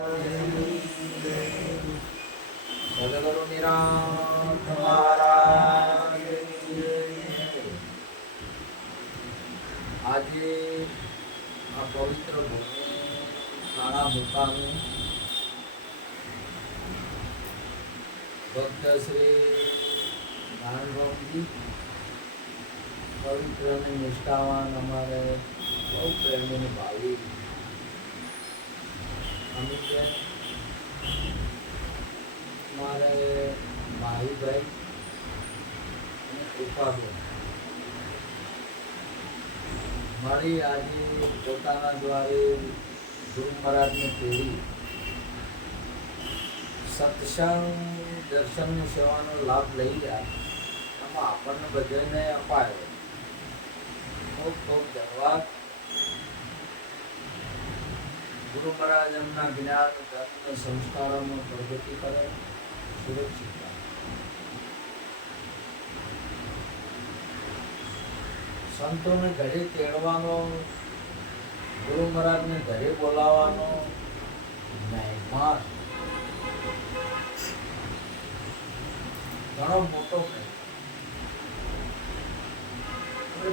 સદગુરુ નિરાંત મહારાજ આજે આ પવિત્ર ભૂમિ થાણા મુકામે ભક્ત શ્રી નાનરામજી પવિત્ર અને નિષ્ઠાવાન અમારે બહુ પ્રેમી ભાવી અમિતબેન મારે માહીભાઈ અને કૃપાબેન મારી આજે પોતાના દ્વારે ગુરુ મહારાજની પેઢી સત્સંગ દર્શન સેવાનો લાભ લઈ રહ્યા એમાં આપણને બધાને અપાયો. ખૂબ ખૂબ ધન્યવાદ. ગુરુ મહારાજ એમના જ્ઞાન ધર્મ સંસ્કારોમાં પ્રગતિ કરે, સુરક્ષિત રહે. સંતોને ઘરે તેડવાનો, ગુરુ મહારાજને ઘરે બોલાવવાનો મહેમાન ઘણો મોટો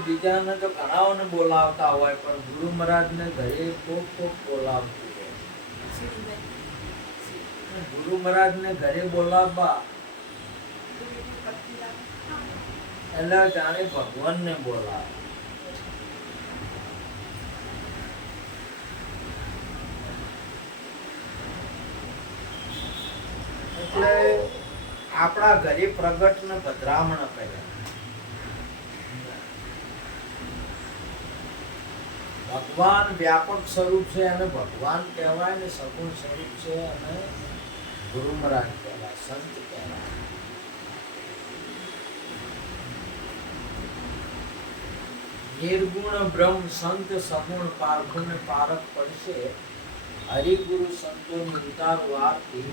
બીજાને તો ઘણાઓને બોલાવતા હોય પણ ગુરુ મહારાજને ઘરે ખૂબ બોલાવતું હોય. ગુરુ મહારાજને ઘરે બોલાવવા એટલે જાણે ભગવાનને બોલાવે. એટલે આપણા ઘરે પ્રગટ ને પધરામણ કર્યા. ભગવાન વ્યાપક સ્વરૂપ છે અને ભગવાન કહેવાય ને સગુણ સ્વરૂપ છે અને ગુરુ મહારાજ કહેવાય, સંત કહેવાય. નિર્ગુણ બ્રહ્મ સંત સગુણ પારખું ને પારખ પડશે. હરિગુરુ સંતો નિર્ધાર વારથી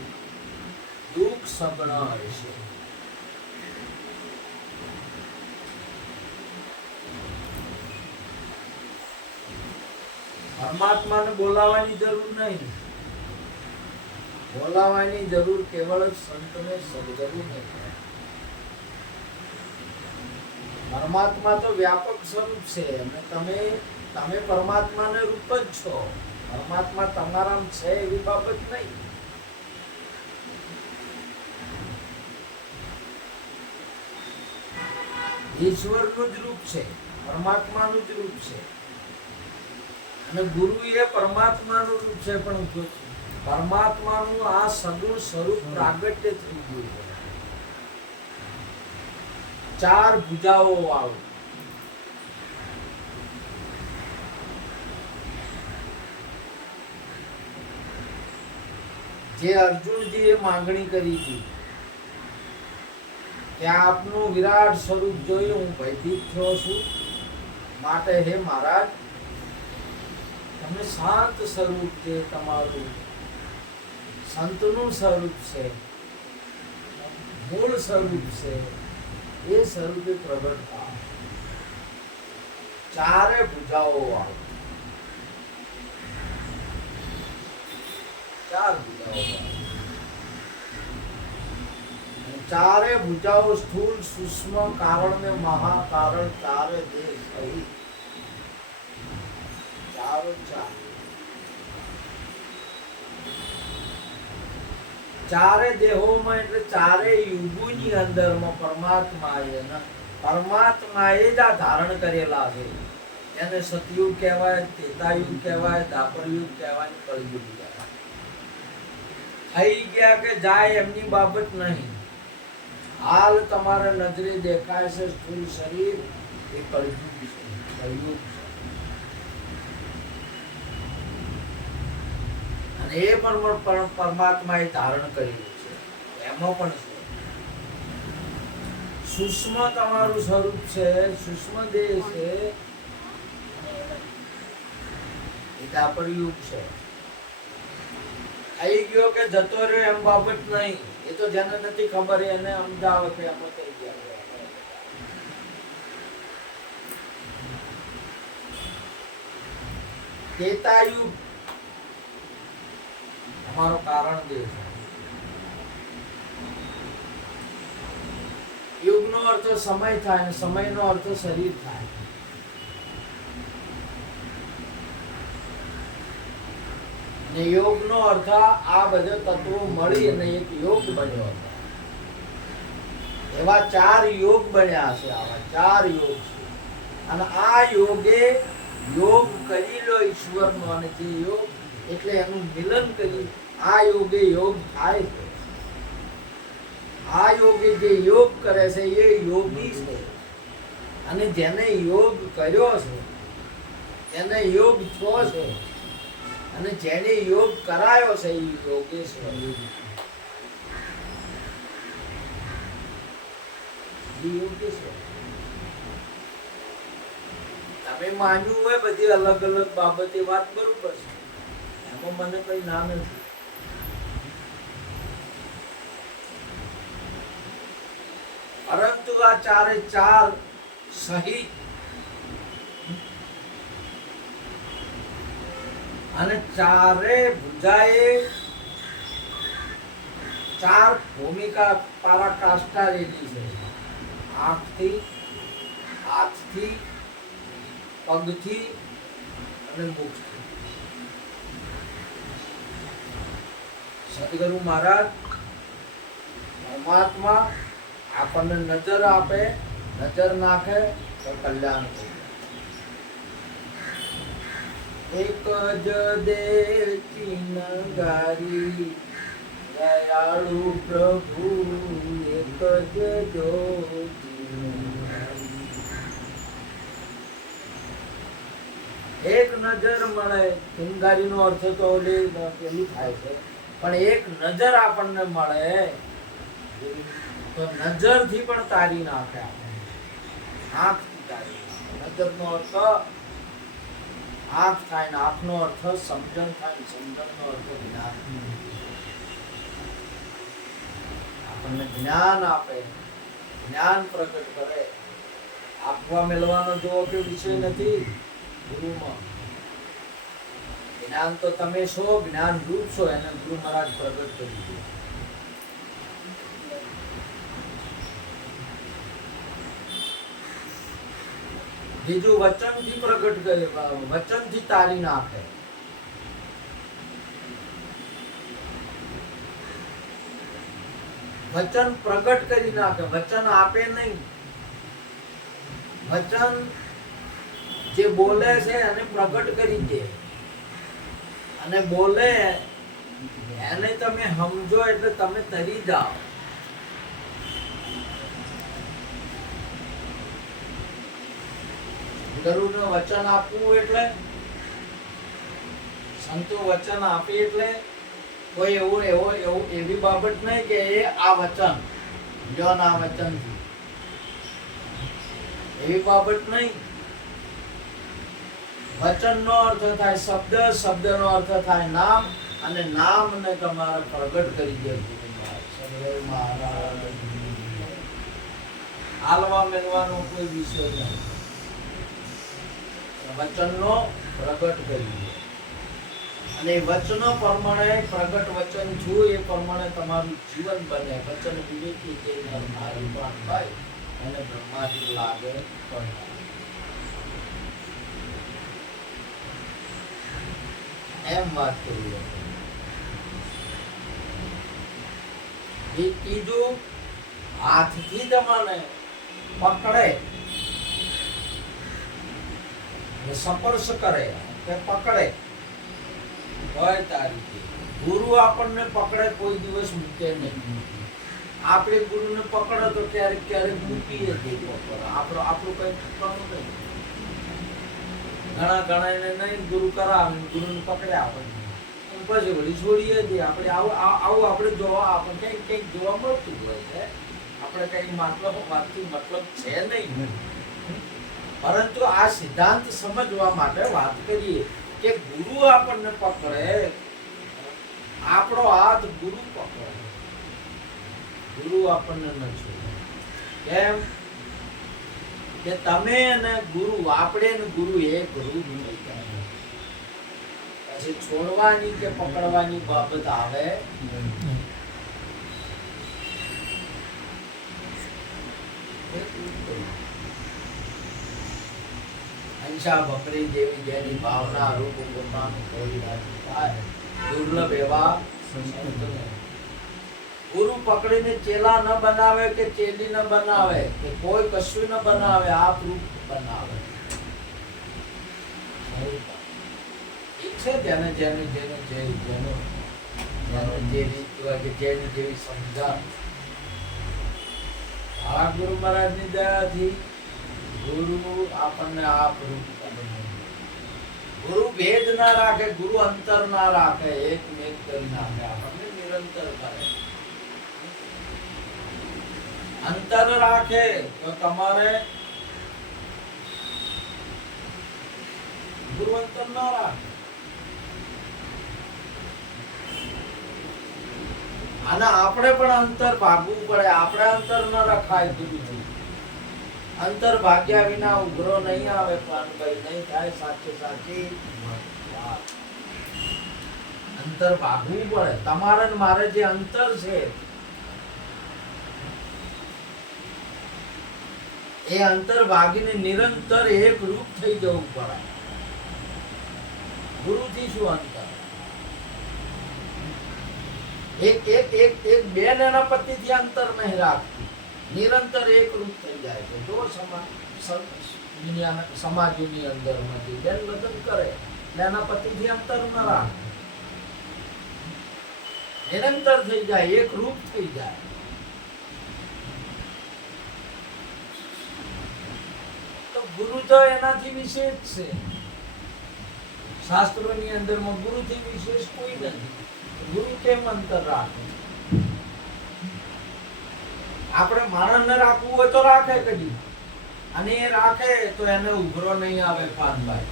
દુઃખ સગણ હશે. પરમાત્માને બોલાવવાની જરૂર નહીં. બોલાવવાની જરૂર કેવળ સંતને સદગુરુને છે. પરમાત્મા તો વ્યાપક સ્વરૂપ છે અને તમે પરમાત્માને રૂપ જ છો. પરમાત્મા તમારામાં છે એવી બાબત નહીં. ઈશ્વરનું જ રૂપ છે, પરમાત્માનું જ રૂપ છે અને ગુરુ એ પરમાત્માનું રૂપ છે. પણ પરમાત્માનું આ સગુણ સ્વરૂપ પ્રાગટ્ય થઈ ગયું છે. ચાર ભુજાઓ વાળું. જે અર્જુનજીએ માંગણી કરી હતી કે આપનું વિરાટ સ્વરૂપ જોઈ હું ભયભીત થયો છું, માટે હે મહારાજ તમે શાંત સ્વરૂપ છે, તમારું સંતનું સ્વરૂપ છે, મૂળ સ્વરૂપ છે, એ સ્વરૂપે પ્રગટ થાઓ. ચારે ભુજાઓ વાળો. ચાર ભુજાઓ વાળો. ચારે ભુજાઓ સ્થૂળ સૂક્ષ્મ કારણ ને મહાકારણ ચારે દેહ સહિત ચારે દેહોમાં એટલે ચારે યુગોની અંદરમાં પરમાત્માએ જ આ ધારણ કરેલા છે. એને સતયુગ કહેવાય, ત્રેતાયુગ કહેવાય, દ્વાપરયુગ કહેવાય, કળયુગ કહેવાય. થઈ ગયા કે જાય એમની બાબત નહીં. હાલ તમારે નજરે દેખાય છે સ્થૂળ શરીર, એ કળયુગ છે, કળયુગ છે. અને એ પણ પરમાત્માએ ધારણ કરેલું છે. એમાં પણ છે સૂક્ષ્મ તમારું સ્વરૂપ છે, સૂક્ષ્મ દેહ છે, એ દ્વાપરયુગ છે. થઈ ગયો કે જતો રહ્યો એમ બાબત નહીં. એ તો જેને નથી ખબર એને સમજાવે કે આમાં થઈ ગયા. ત્રેતાયુગ અમારો કારણ દેહ છે. યુગનો અર્થ સમય થાય અને સમયનો અર્થ શરીર થાય. ને યોગનો અર્થ આ બધા તત્વો મળી અને એક યોગ બન્યો હતો. એવા 4 યોગ બન્યા છે. આવા 4 યોગ છે અને આ યોગે યોગ કરી લો ઈશ્વરનો, અને જે યોગ એટલે એનું મિલન કરી આ યોગે યોગ થાય છે. આ યોગે જે યોગ કરે છે એ યોગી છે, અને જેને યોગ કર્યો છે એને યોગ થયો છે, અને જેને યોગ કરાયો છે એ યોગેશ્વર. તમે માન્યું હોય બધી અલગ અલગ બાબતે વાત બરોબર છે, એમાં મને કઈ ના નથી. પરંતુ આ 4 સહિત અને 4 ભુજાએ 4 ભૂમિકા પરાકાષ્ઠા લીધી છે. આંખથી, હાથથી, પગથી અને મુખથી. સદગુરુ મહારાજ પરમાત્મા આપણને નજર આપે, નજર નાખે તો કલ્યાણ થઈ જાય. એક જ દેવ ચિનગારી દયાળુ પ્રભુ, એક જ જ્યોતિ. એક નજર મળે, ચિનગારીનો અર્થ તો પેલું થાય છે, પણ એક નજર આપણને મળે તો નજરથી પણ તારી નાખે. આંખથી તારી નાખે. નજરનો અર્થ આંખ થાય ને આંખનો અર્થ સમજણ થાય ને સમજણનો અર્થ જ્ઞાન. આપણને જ્ઞાન આપે, જ્ઞાન પ્રગટ કરે. આપવા મેળવાનો જો કે વિષય નથી ગુરુમાં. જ્ઞાન તો તમે છો, જ્ઞાન રૂપ છો, એને ગુરુ મહારાજ પ્રગટ કરી દીધું. બીજું વચનથી પ્રગટ કરે, વચનથી તારી નાખે. વચન પ્રગટ કરી નાખે, વચન આપે નહીં. વચન જે બોલે છે એને પ્રગટ કરી દે, અને બોલે એને તમે સમજો એટલે તમે તરી જાઓ. ગુરુને વચન આપવું એટલે, સંતો વચન આપે એટલે કોઈ એવી બાબત નહીં કે એ આ વચન જો ના વચન, એવી બાબત નહીં. વચનનો અર્થ થાય શબ્દ, શબ્દનો અર્થ થાય નામ, અને નામને તમારે પ્રગટ કરી દે. હાલવા મેળવાનો કોઈ વિષય નહીં. વચનનો પ્રગટ કરી દે, અને વચનો પ્રમાણે પ્રગટ વચન છું એ પ્રમાણે તમારું જીવન બને. વચન વિવેકી જે નર નારી પણ થાય એને બ્રહ્માજી લાગે પણ. એમ વાત કરી. બીજું હાથથી તમને પકડે, સ્પર્શ કરે કે પકડે હોય તારી. ગુરુ આપણને પકડે કોઈ દિવસ મૂકે નહીં. આપણે ગુરુને પકડો તો ક્યારેક ક્યારેક મૂકીએ આપણું કઈ ચૂકવાનું નહીં. ઘણા એને નહીં ગુરુ કરાવે, ગુરુને પકડે આપણને પછી વળી છોડીએ દે. આપણે આવું આપણે જોવા આપણને કંઈક જોવા મળતું હોય છે. આપણે કઈ વાતથી મતલબ છે નહીં, પરંતુ આ સિદ્ધાંત સમજવા માટે વાત કરીએ કે ગુરુ આપણને પકડે, આપણો હાથ ગુરુ પકડે, ગુરુ આપણને ન છોડે. કેમ કે તમે અને ગુરુ, આપણે ને ગુરુ એક રૂપ થઈ જાય. પછી છોડવાની કે પકડવાની બાબત આવે અંશા બકરી જેવી જેની ભાવના રૂપ પોતાનું કોઈ રાજી થાય દુર્લભ એવા સંતને ગુરુ પકડીને ચેલા ન બનાવે કે ચેલી ન બનાવે કે કોઈ કશું ન બનાવે આપ રૂપ બનાવે છે જેને જેને જેને જે જેનો જે રીત હોય કે જેની જેવી સમજણ આ ગુરુ મહારાજની દયાથી ગુરુ આપણને આપ રૂપ ગુરુ ભેદ ના રાખે ગુરુ અંતર ના રાખે એક મેક કરી નાખે આપણને નિરંતર કરે અંતર રાખે તો તમારે ગુરુ અંતર ના રાખે અને આપણે પણ અંતર ભાગવું પડે આપણે અંતર ન રખાય ગુરુજી અંતર ભાગ્યા વિના ઉઘરો નહીં આવે પાનભાઈ નહીં થાય સાચે સાચી વાત અંતર ભાગવું પડે તમારે ને મારે જે અંતર છે એ અંતર ભાગીને નિરંતર એક રૂપ થઈ જવું પડે ગુરુથી શું અંતર એક એક એક એક બેન એના પતિથી અંતર નહીં રાખતી નિરંતર એક રૂપ થઈ જાય છે જો સમાજની અંદર માંથી બેન લગ્ન કરે એના પતિથી અંતર ન રાખે નિરંતર થઈ જાય એક રૂપ થઈ જાય તો ગુરુ તો એનાથી વિશેષ છે શાસ્ત્રોની અંદરમાં ગુરુથી વિશેષ કોઈ નથી ગુરુ કેમ અંતર રાખે આપણે માણસને રાખવું હોય તો રાખે કદી અને એ રાખે તો એને ઉઘરો નહીં આવે પાનભાઈ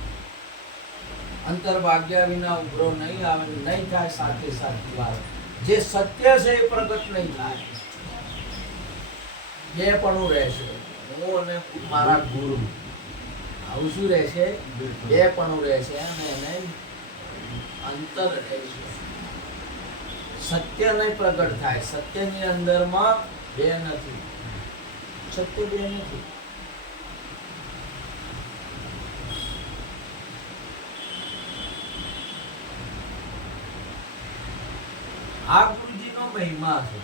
અંતર ભાગ્યા વિના ઉઘરો નહીં આવે નહીં થાય સાથે સાચી વાત જે સત્ય છે એ પ્રગટ નહીં થાય બે પણ રહેશે હું અને મારા ગુરુ આવું શું રહેશે બે પણ રહેશે અને એને અંતર રહેશે સત્ય નહીં પ્રગટ થાય સત્યની અંદરમાં બે નથી સત્ય બે નથી આ ગુરુજીનો મહિમા છે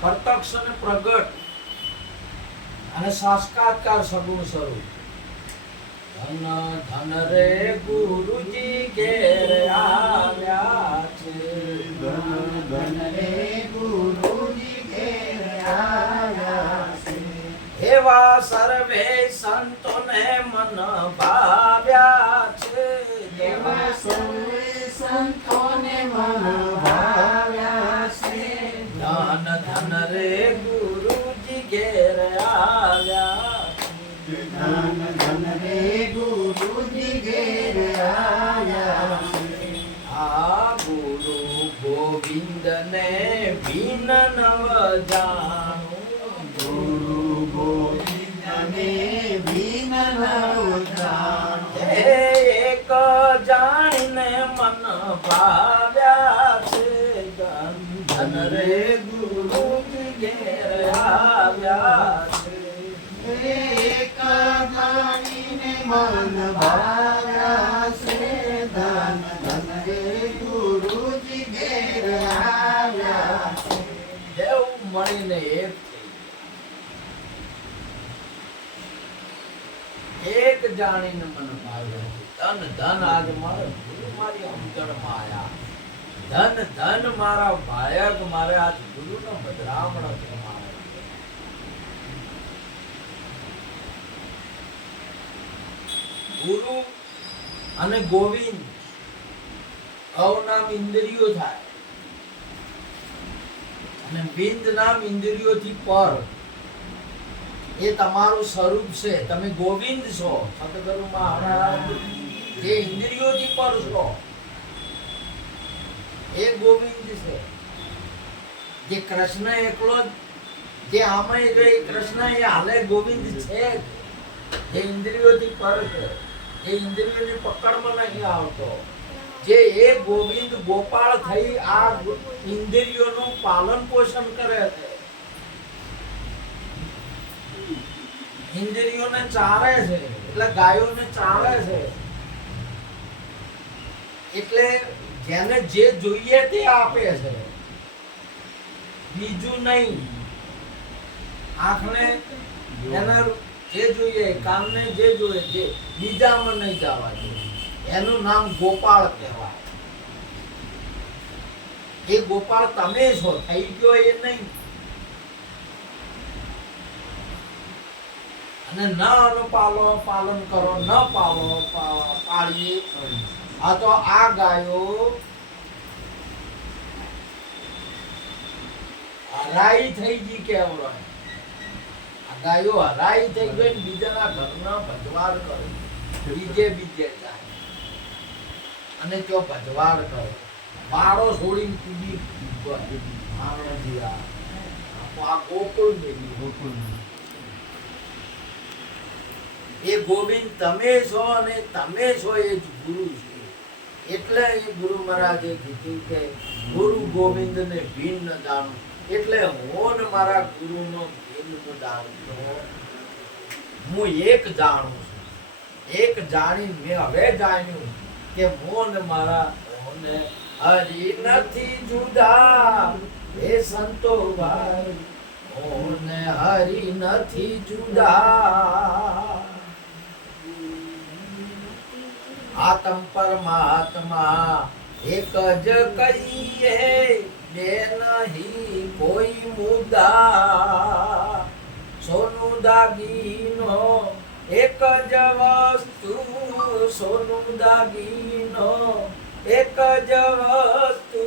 પ્રત્યક્ષ અને પ્રગટ અને સાક્ષાત્કાર સગુણ સ્વરૂપ ધન ધન રે ગુરુજી ઘેર આવ્યા છે ધન ધન રે ગુરુજી ઘેર આવ્યા છે એવા સર્વે સંતોને મન ભાવ્યા છે એવા સર્વે સંતોને મન ભાવ્યા છે ધન ધન રે ગુરુજી ઘેર આવ્યા ધન ધન રે ગુરુજી ઘેર આવ્યા છે આ ગુરુ ગોવિંદ ને ભીન નવ જાણું ગુરુ ગોવિંદને ભીન નવ જાણો એક જાણીને મન ભાવ્યા છે ધન ધન રે ગુરુજી ઘેર આવ્યા છે એક જાણીને મન ભાવ્યા છે ધન ધન રે ગુરુજી ઘેર આવ્યા છે દેવ મળીને એક થઈ એક જાણીને મન ભાવ્યા છે ધન ધન આજ મારે ગુરુ મારી સમજણમાં આયા ધન ધન મારા ભાયક મારે આજ ગુરુનો બદરામણ પ્રમાણે ગુરુ અને ગોવિંદ અવનામ ઇન્દ્રિયો થાય અને બિંદ નામ ઇન્દ્રિયોથી પર એ તમારું સ્વરૂપ છે તમે ગોવિંદ છો સતગુરુ મહારાજ જે ઇન્દ્રિયોથી પર છો એ ગોવિંદ છે જે કૃષ્ણ એકલો જે આમાં ગઈ કૃષ્ણ એ હાલે ગોવિંદ છે જે ઇન્દ્રિયોથી પર છે, જે ઇન્દ્રિયોની પકડમાં નહીં આવતો, જે એ ગોવિંદ ગોપાળ થઈ આ ઇન્દ્રિયોનું પાલન પોષણ કરે છે, ઇન્દ્રિયોને ચારે છે, એટલે ગાયોને ચારે છે, એટલે જેને જે જોઈએ તે આપે છે, બીજું નહીં. આંખને એના જે જોઈએ, કાનને જે જોઈએ તે બીજામાં નહીં જવા દે. એનું નામ ગોપાળ કહેવાય. એ ગોપાળ તમે છો, થઈ ગયો એ નહીં. અને ન અનુપાલો પાલન કરો, ન પાલો પાળીએ. આ તો આ ગાયો હરાઈ થઈ ગઈ કેવડાય. આ ગાયો હરાઈ થઈ ગઈ ને બીજાના ઘરના ભજવાડ કરે, બીજે જાય અને જો ભજવાડ કરે, બાળો છોડીને કૂદી આનંદી આ ગોકુળ દેવી. એ ગોવિંદ તમે છો અને તમે છો એ જ ગુરુ છે. એટલે એ ગુરુ મહારાજે કીધું કે ગુરુ ગોવિંદ ને ભિન્ન જાણું. એટલે હું ને મારા ગુરુનો ભિન્ન જાણું. હું એક જાણું છું. એક જાણી મેં હવે જાણ્યું કે હું ને મારા હરી નથી જુદા. એ સંતો ભાઈ હું ને હરી નથી જુદા. આત્મ પરમાત્મા એક જ કહીએ, બે નહીં કોઈ મુદ્દા. સોનું દાગીનો એક જ વસ્તુ, સોનું દાગીનો એક જ વસ્તુ.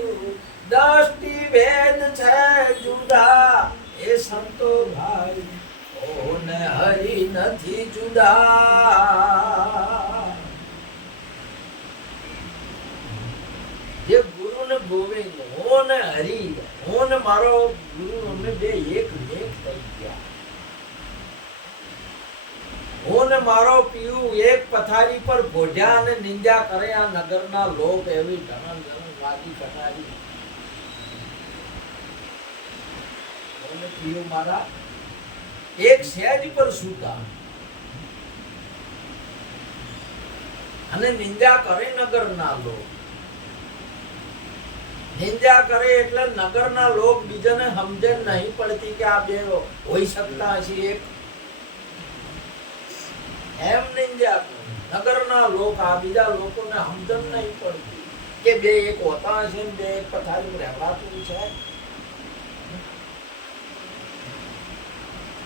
દ્રષ્ટિ ભેદ છે જુદા. એ સંતો ભાઈ ઓને હરી નથી જુદા. જે ગુરુ ને ગોવિંદ, હું ને હરી, હું ને મારો ગુરુ, અમે બે એક થઈ ગયા. હું ને મારો પીયુ એક પથારી પર ભોજ્યા અને નિંદા કરે. આ નગરના લોક એવી ઘણા વાદી કટારી. હું ને પીયુ મારા એક સહેજ પર સૂતા અને નિંદા કરે નગરના લોક. નિંદા કરે એટલે નગરના લોક બીજાને સમજણ નહીં પડતી કે આ બે હોઈ શકતા હશે એક. એમ નિંદા નગરના લોક આ બીજા લોકોને સમજણ નહીં પડતી કે બે એક હોતા હશે ને બે એક પથારી રહેવાતું છે.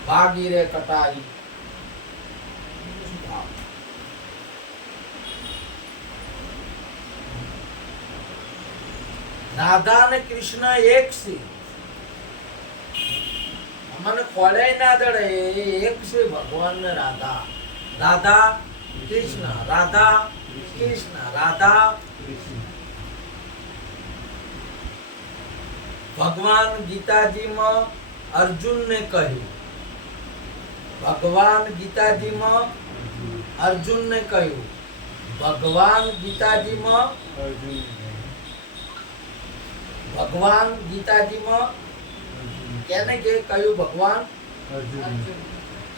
ભાગી રે કટારી. રાધા અને કૃષ્ણ એક છે. મને ખોળે ના દડે એક છે ભગવાન ને રાધા. રાધા કૃષ્ણ, રાધા કૃષ્ણ, રાધા કૃષ્ણ. ભગવાન ગીતાજીમાં અર્જુનને કહ્યું, ભગવાન ગીતાજીમાં અર્જુનને કહ્યું, ભગવાન ગીતાજીમાં ભગવાન ગીતાજીમાં કેને કે કહ્યું? ભગવાન અર્જુન.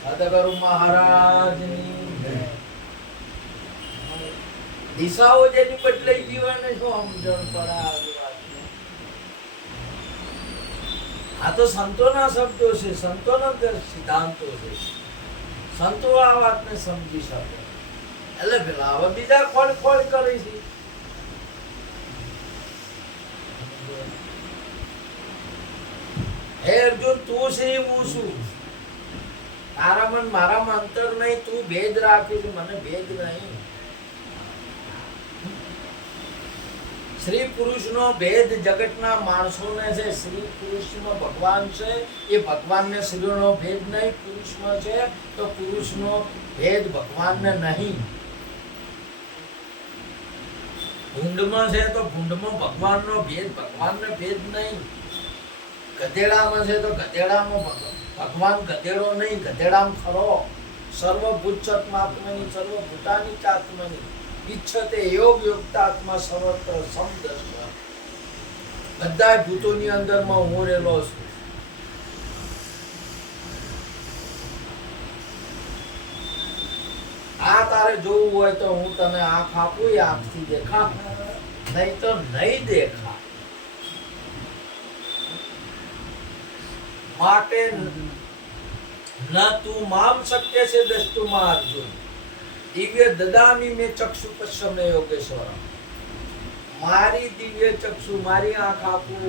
સદગુરુ મહારાજની દિશાઓ જેની બદલાઈ ગઈ હોય ને શું સમજણ પડે. આ તો સંતોના શબ્દો છે, સંતોના સિદ્ધાંતો છે. સંતો આ વાતને સમજી શકે. એટલે પેલા હવે બીજા ખોળ કરે છે. હે અર્જુન, તું છે હું છું. તારા મન મારામાં અંતર નહીં. તું ભેદ રાખી છે, મને ભેદ નહીં. સ્ત્રી પુરુષનો ભેદ જગતના માણસોને છે. સ્ત્રી પુરુષમાં ભગવાન છે, એ ભગવાનને સ્ત્રીનો ભેદ નહીં. પુરુષમાં છે તો પુરુષનો ભેદ ભગવાનને નહીં. ભૂંડમાં છે તો ભૂંડમાં ભગવાનનો ભેદ ભગવાનને ભેદ નહીં. ગધેડામાં છે તો ગધેડામાં ભગવાન ગધેડો નહીં, ગધેડામાં ખરો. સર્વભૂતસત્માત્મની સર્વભૂતાની ચાત્મની ઈચ્છતે યોગ યોગતાત્મા સર્વત્ર સમદર્શ. બધા ભૂતોની અંદરમાં હું રહેલો છું. આ તારે જોવું હોય તો હું તને આંખ આપું, એ આંખથી દેખા, નહીં તો નહીં દેખા. માટે ન તું મામ શક્ય છે દ્રષ્ટુમાં અર્જુન દિવ્ય દદામી મેં ચક્ષુ પશ્ચમે યોગેશ્વર. મારી દિવ્ય ચક્ષુ, મારી આંખ આપું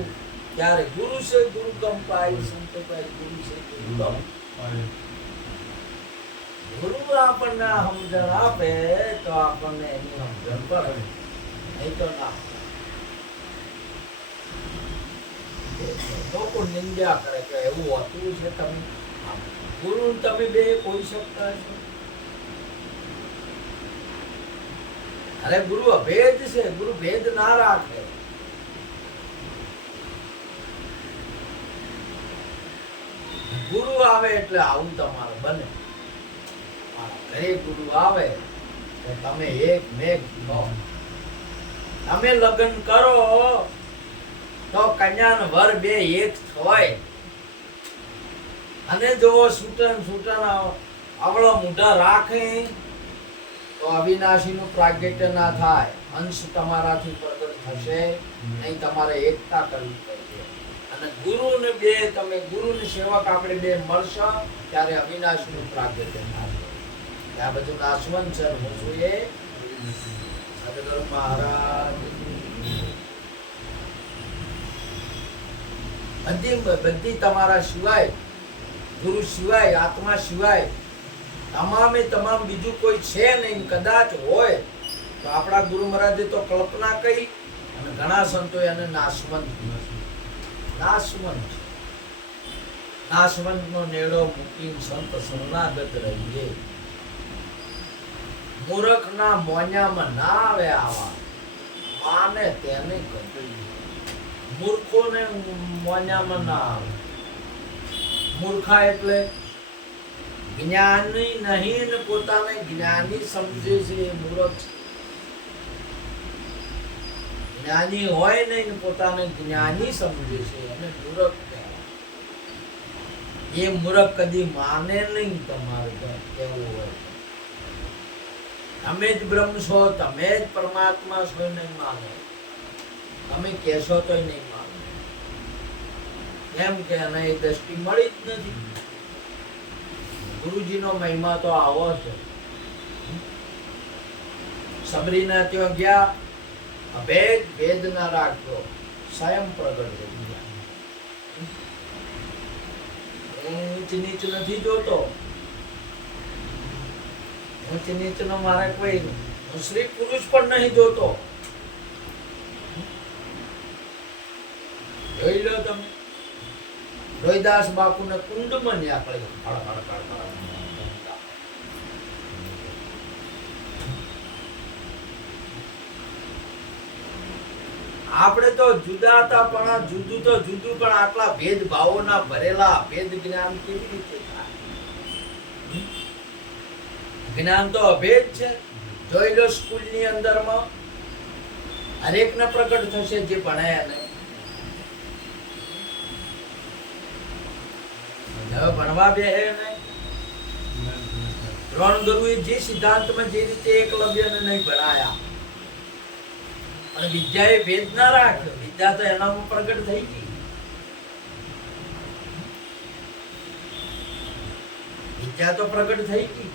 ત્યારે ગુરુ છે ગુરુ કમ પાય, સંતો પાય ગુરુ છે ગુરુ કમ. ગુરુ આપણને સમજણ આપે તો આપણને એની સમજણ પડે, નહીં તો ના. લોકો નિંદ્યા કરે કે એવું હોતું છે. તમે ગુરુ તમે બે કોઈ શકતા છો? અરે ગુરુ અભેદ છે, ગુરુ ભેદ ના રાખે. ગુરુ આવે એટલે આવું તમારે બને. ઘરે ગુરુ આવે તો તમે એક મેઘ છો. તમે લગ્ન કરો તો કન્યા ને વર બે એક હોય. અને જો સૂટન આવળો મોઢા રાખે તો અવિનાશી નું પ્રાગટ્ય ના થાય. અંશ તમારાથી પ્રગટ થશે નહીં. તમારે એકતા કરવી પડશે. અને ગુરુ ને બે, તમે ગુરુ ની સેવક આપણે બે મળશો ત્યારે અવિનાશી નું પ્રાગટ્ય થશે. આ બધું નાશવંત છે. હું છું એ સદગુરુ મહારાજ. બધી તમારા સિવાય, ગુરુ સિવાય, આત્મા સિવાય તમામે તમામ બીજું કોઈ છે નહીં. કદાચ હોય તો આપણા ગુરુ મહારાજે તો કલ્પના કહી અને ઘણા સંતો એને નાશવંત નો નેડો મૂકી સંત શરણાગત રહીએ. મૂર્ખ ના મોኛમાં ના આવે આવા, માને તેને કહ્યું. મૂર્ખોને મોኛમાં ના આવે. મૂર્ખા એટલે જ્ઞાની નહીં ને પોતાને જ્ઞાની સમજે છે એ મૂર્ખ છે. જ્ઞાની હોય નહીં ને પોતાને જ્ઞાની સમજે છે અને મૂર્ખ કહેવાય. એ મૂર્ખ કદી માને નહીં. તમારે કેવું હોય તમે જ બ્રહ્મ છો, તમે જ પરમાત્મા છો, નહીં માને. તમે કહેશો તોય નહીં માને. કેમ કે એને એ દ્રષ્ટિ મળી જ નથી. ગુરુજીનો મહિમા તો આવો છે. સબરીના ત્યાં ગયા, અભેદ ભેદ ના રાખ્યો, સ્વયં પ્રગટ થઈ ગયા. ઊંચ નીચ નથી જોતો. ઊંચ નીચ નો મારે કોઈ નહીં. હું સ્ત્રી પુરુષ પણ નહીં જોતો. જોઈ લો તમે રોહિદાસ બાપુને કુંડમાં નીકળી. આપણે તો જુદા હતા પણ જુદું તો જુદું, પણ આટલા ભેદભાવોના ભરેલા ભેદ જ્ઞાન કેવી રીતે થાય? જ્ઞાન તો અભેદ છે. જોઈ લો સ્કૂલની અંદરમાં હરેકને પ્રગટ થશે જે ભણાયા નહીં. હવે ભણવા બેહે નહીં. ત્રણ ગુરુએ જે સિદ્ધાંતમાં જે રીતે એકલવ્યને નહીં ભણાયા, અને વિદ્યાએ ભેદ ના રાખ્યો. વિદ્યા તો એનામાં પ્રગટ થઈ ગઈ. વિદ્યા તો પ્રગટ થઈ ગઈ.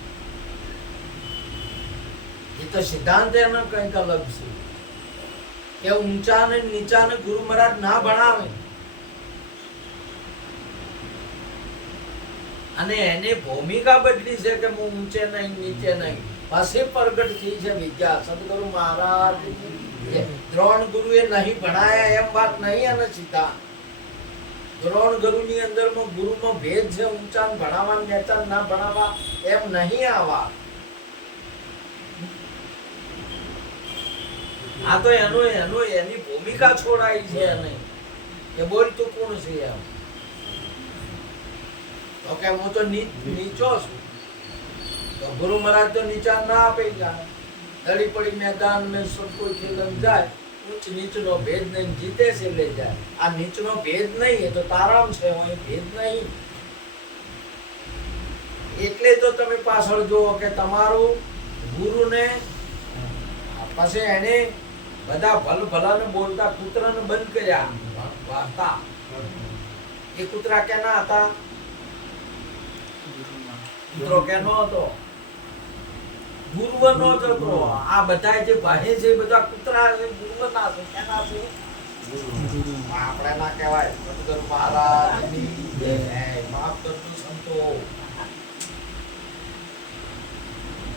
એ તો સિદ્ધાંત એનો કંઈક અલગ છે કે ઊંચા ને નીચા ને ગુરુ મહારાજ ના ભણાવે. અને એને ભૂમિકા બદલી છે કે હું ઊંચે નહીં નીચે નહીં. પાસે પ્રગટ થઈ છે વિદ્યા. સદગુરુ મહારાજ ત્રણ ગુરુએ નહીં ભણાયા એમ વાત નહીં. અને સીધા ત્રણ ગુરુની અંદરમાં ગુરુમાં ભેદ છે. ઊંચા ભણાવવા નીચા ના ભણાવવા એમ નહીં. આ વાત આ તો એની ભૂમિકા છોડાઈ છે. નહીં કે બોલ તું કોણ છે એમ. તો કે હું તો નીચો છું. તો ગુરુ મહારાજ તો નીચા ના આપે જાય દડી પડી મેદાન में सब कोई खेलन જાય ઉચ્ચ નીચનો ભેદ નહીં જીતે છે લે જાય આ નીચનો ભેદ નહીં એ તો તારામ છે એ ભેદ નહીં એટલે તો તમે પાછળ જુઓ કે તમારું ગુરુને પછી એને બધા ભલાને બોલતા કૂતરાને બંધ કર્યા વાર્તા એ કૂતરા કેના હતા કૂતરો કેનો હતો ગુરુવનો જ હતો આ બધા જે ભાહે છે એ બધા કૂતરા છે ગુરુવના છે કેના છે આપણે ના કહેવાય સદગુરુ મહારાજની જય માફ કરજો સંતો